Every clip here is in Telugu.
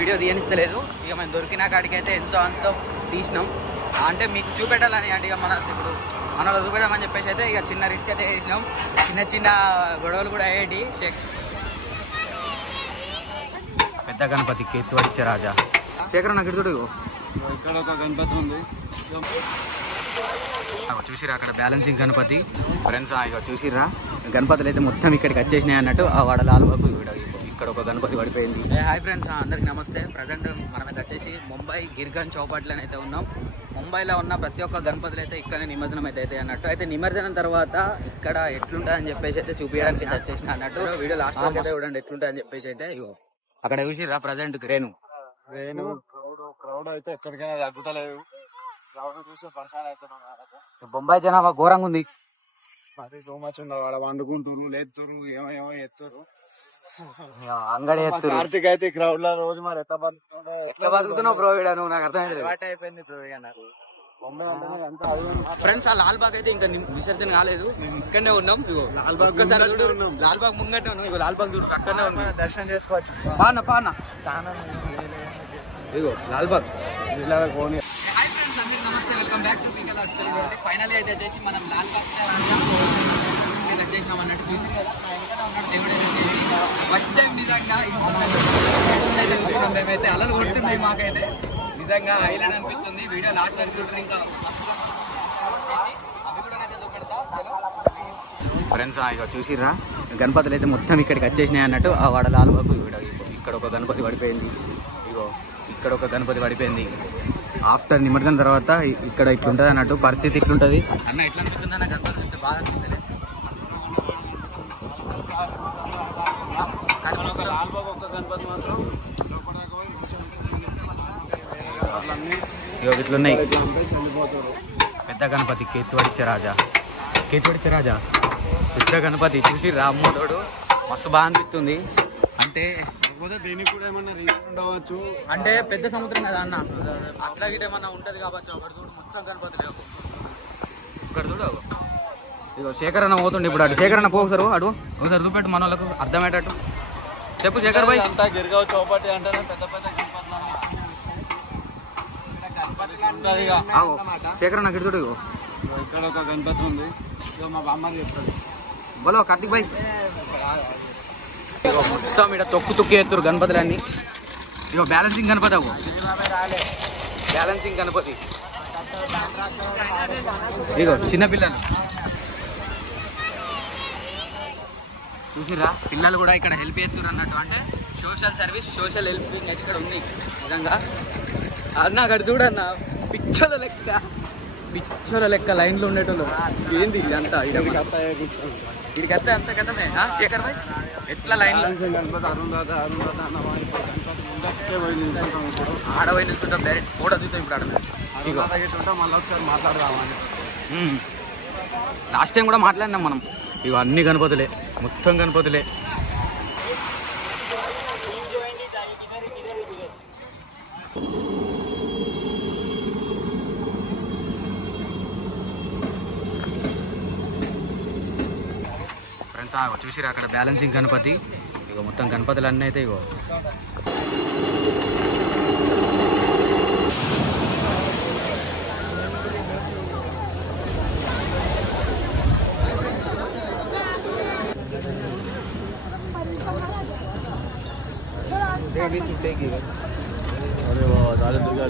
వీడియో తీయనిస్తలేదు. ఇక మేము దొరికిన కాడికి అయితే ఎంతో అంతో తీసినాం. అంటే మీకు చూపెట్టాలని అంటే ఇక ఇప్పుడు మనలో చూపెడమని చెప్పేసి అయితే ఇక చిన్న రిస్క్ అయితే చేసినాం. చిన్న చిన్న గొడవలు కూడా అయ్యేటి. పెద్ద గణపతి కేతువడిచ్చే రాజా శేఖర్ నాకు చూడు, ఇక్కడ ఒక గణపతి ఉంది చూసిరా, అక్కడ బ్యాలెన్సింగ్ గణపతి ఫ్రెండ్స్. ఇక చూసిరా గణపతులు అయితే మొత్తం ఇక్కడికి వచ్చేసినాయి అన్నట్టు. ఆ వాడ లాల్బాగ్ ఇక్కడ ఒక గణపతి పడిపోయింది. హాయ్ ఫ్రెండ్స్, అందరికి నమస్తే. ప్రజెంట్ మనమైతే వచ్చేసి ముంబై గిర్గన్ చౌపాట్లోనే అయితే ఉన్నాం. ముంబైలో ఉన్న ప్రతి ఒక్క గణపతులు అయితే ఇక్కడ నిమజ్జనం అయితే అన్నట్టు. అయితే నిమజ్జనం తర్వాత ఇక్కడ ఎట్లుంటుందని చెప్పేసి అయితే చూపించడానికి వచ్చేసిన అన్నట్టు. వీడియో లాస్ట్ అయితే చూడండి ఎట్లుంటుందని చెప్పేసి అయితే. ఇగో అక్కడ చూసిరా ప్రజెంట్ రేణు క్రౌడ్ అయితే ఎక్కడికైనా తగ్గుతలేదు. క్రౌడ్ చూస్తే పరిశాన్ అవుతున్నాం. బొంబాయి జనాభా ఘోరంగా ఉంది. అది టూ మచ్ ఉంది. వాడు వండుకుంటారు, లేతురు, ఏమో ఎత్తురు, అంగడి కార్తీక్ అయితే క్రౌడ్ లో రోజు మరి ఎట్లా బతుకుతున్నావు బ్రో? నువ్వు నాకు అర్థమైంది. అయిపోయింది బ్రో నాకు. ఫ్రెండ్స్ ఆ లాల్బాగ్ అయితే ఇంకా విసర్జన కాలేదు. మేము ఇక్కడనే ఉన్నాం. ఒక్కసారి చూడు, లాల్బాగ్ ముంగటే ఉన్నాం. ఇగో లాల్బాగ్ చూడు అక్కడనే ఉన్నాం. దర్శనం చేసుకోవచ్చు. పాన ఇగో లాల్బాగ్. హాయ్ ఫ్రెండ్స్, అందరికి నమస్తే. Welcome back to Pinkal hot story. Finally అయితే వచ్చేసి మనం లాల్బాగ్ వచ్చేసినాం అన్నట్టు. చూసి కదా దేవుడు ఫస్ట్ టైం నిజంగా మేమైతే అలలు కొడుతుంది. మాకైతే నిజంగా హైలైట్ అనిపిస్తుంది. వీడియో లాస్ట్ వరకు చూడండి. ఇంకా అవి కూడా అయితే చూపెడతా ఫ్రెండ్స్. ఇక చూసిర్రా గణపతులు అయితే మొత్తం ఇక్కడికి వచ్చేసినాయి అన్నట్టు. ఆ వాడ లాల్బాగ్ ఇక్కడ ఒక గణపతి పడిపోయింది. ఇగో ఇక్కడ ఒక గణపతి పడిపోయింది. ఆఫ్టర్ నిమజ్జనం తర్వాత ఇక్కడ ఇట్లుంటది అన్నట్టు. పరిస్థితి ఇట్లుంటది అన్న. ఎట్లా అనిపిస్తుంది అన్న గణపతి అయితే? బాగా అనిపిస్తుంది. ఇట్లున్నాయి. పెద్ద గణపతి కేతువడిచ్చే రాజా పెద్ద గణపతి చూసి రామ్మోదోడు మస్తు బాగా అనిపిస్తుంది. అంటే దీనికి కూడా ఏమన్నా రీజన్ ఉండవచ్చు. అంటే పెద్ద సముద్రం కదా అన్న, అట్లా గిట్ట ఏమన్నా ఉంటది కాబట్టి. ఒకటి చూడు మొత్తం గణపతి లేవు. ఇక్కడ చూడు ఇగో శేఖర్ అన్న పోతుండే ఇప్పుడు. అటు శేఖర్ అన్న పోసారు అటు ఒకసారి చూపెట్టు మన వాళ్ళకు అర్థమయ్యేటట్టు చెప్పు. శేఖర్ భాయ్ అంతా గిరిగావ్ చౌపాటి అంటేనే పెద్ద పెద్ద శేఖర్ అన్న చూడు. ఇగో ఇక్కడ ఒక గణపతి ఉంది. మా బామ్మ చెప్తాడు. బోలో కార్తిక్ భాయ్. ఇగో మొత్తం ఇక్కడ తొక్కు ఎత్తురు గణపతులన్నీ. ఇగో బ్యాలెన్సింగ్ గణపతి. అవు బ్యాలెన్సింగ్ గణపతి. ఇగో చిన్నపిల్లలు చూసిరా, పిల్లలు కూడా ఇక్కడ హెల్ప్ చేస్తున్నారు అన్నట్టు. అంటే సోషల్ సర్వీస్, సోషల్ హెల్పింగ్ అయితే ఇక్కడ ఉంది నిజంగా అన్న. అక్కడ చూడన్న పిచ్చల లెక్క లైన్లో ఉండేటోళ్ళు. ఏంది ఇదంతా? వీడికి అత్తే అంత కథమే. శేఖర్ భాయ్ ఎట్లా లైన్ ఆడవై నిల్చుంటాం. డైరెక్ట్ కూడా చూద్దాం ఇప్పుడు. ఆడ మళ్ళీ ఒకసారి మాట్లాడదామని లాస్ట్ టైం కూడా మాట్లాడినాం మనం. ఇవి అన్ని గణపతులే, మొత్తం గణపతులే. ఫ్రెండ్స్ చూసిరా అక్కడ బ్యాలెన్సింగ్ గణపతి. ఇగో మొత్తం గణపతులు అన్నీ అయితే ఇగో अरे वाह दादा दुर्गा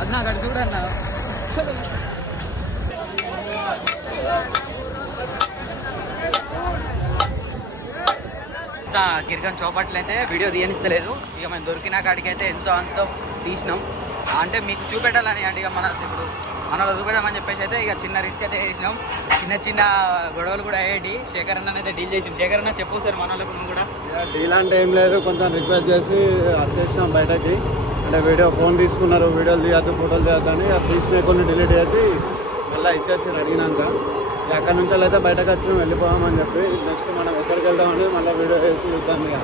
అన్న అక్కడ చూడన్నా. గిరిగన్ చౌపాట్లు అయితే వీడియో తీయనిస్తలేదు. ఇక మేము దొరికిన కాడికి అయితే ఎంతో అంతో తీసినాం. అంటే మీకు చూపెట్టాలని అంటే ఇక ఇప్పుడు మనలో చూపెడమని చెప్పేసి అయితే ఇక చిన్న రిస్క్ అయితే చేసినాం. చిన్న చిన్న గొడవలు కూడా అయ్యేటి. శేఖర్ అన్న అయితే డీల్ చేసింది. శేఖర్ అన్న చెప్పు సార్ మన వాళ్ళకు కూడా. డీల్ అంటే ఏం లేదు, కొంచెం రిక్వెస్ట్ చేసి వచ్చేసినాం బయటకి. అంటే ఫోన్ తీసుకున్నారు, వీడియోలు తీయద్దు, ఫోటోలు తీయద్దు అని. తీసినవి కొన్ని డిలీట్ చేసి మళ్ళీ ఇచ్చేసి అడిగినాక అక్కడ నుంచి అయితే బయటకు వచ్చి వెళ్ళిపోదామని చెప్పి నెక్స్ట్ మనం ఎక్కడికి వెళ్దామని మళ్ళీ వీడియో వేసి చూద్దాం. ఇక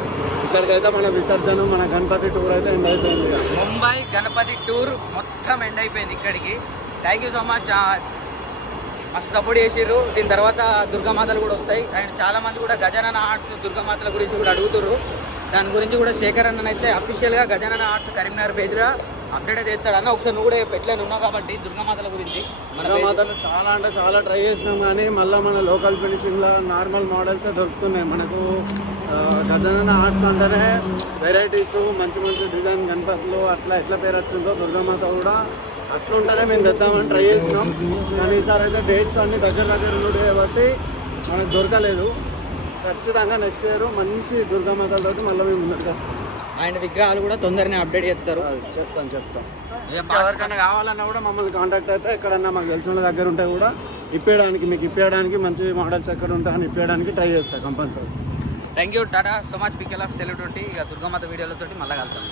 ఇక్కడికైతే మన విసర్జన మన గణపతి టూర్ అయితే ఎండ్ అయిపోయింది. ఇక ముంబై గణపతి టూర్ మొత్తం ఎండ్ అయిపోయింది ఇక్కడికి. థ్యాంక్ యూ సో మచ్, మస్తు సపోర్ట్ చేసిర్రు. దీని తర్వాత దుర్గామాతలు కూడా వస్తాయి. అండ్ చాలా మంది కూడా గజానన ఆర్ట్స్ దుర్గామాతల గురించి కూడా అడుగుతుర్రు. దాని గురించి కూడా శేఖర్ అన్న అయితే అఫీషియల్ గా గజానన ఆర్ట్స్ కరీంనగర్ పేజ్ లో అప్డేట్ అయితే చేస్తాడు అన్న. ఒకసారి నువ్వు కూడా ఎట్లా ఉన్నావు కాబట్టి దుర్గామాతల గురించి. దుర్గామాతలు చాలా అంటే చాలా ట్రై చేసినాం, కానీ మళ్ళీ మన లోకల్ ఫినిషింగ్ లో నార్మల్ మోడల్స్ దొరుకుతున్నాయి మనకు. గజానన ఆర్ట్స్ అంటేనే వెరైటీస్, మంచి మంచి డిజైన్ గణపతులు అట్లా ఎట్లా పేరు వచ్చిందో దుర్గామాత కూడా అట్లుంటేనే మేము తెద్దామని ట్రై చేసినాం. కానీ ఈసారి అయితే డేట్స్ అన్ని దగ్గర ఉన్నాయి కాబట్టి మనకు దొరకలేదు. ఖచ్చితంగా నెక్స్ట్ ఇయర్ మంచి దుర్గామాతలతో మళ్ళీ మేము ముందుకు వస్తాం. అండ్ విగ్రహాలు కూడా తొందరనే అప్డేట్ చేస్తారు. చెప్తాం. ఎవరికైనా కావాలన్నా కూడా మమ్మల్ని కాంటాక్ట్ అయితే ఎక్కడన్నా మాకు తెలిసిన దగ్గర ఉంటే కూడా మీకు ఇప్పేయడానికి మంచి మోడల్స్ ఎక్కడ ఉంటాయని ఇప్పేయడానికి ట్రై చేస్తాం compulsory. Thank you, Tata so much, pickle of celebrity. ఇక దుర్గామాత వీడియోలతో మళ్ళీ కలుద్దాం.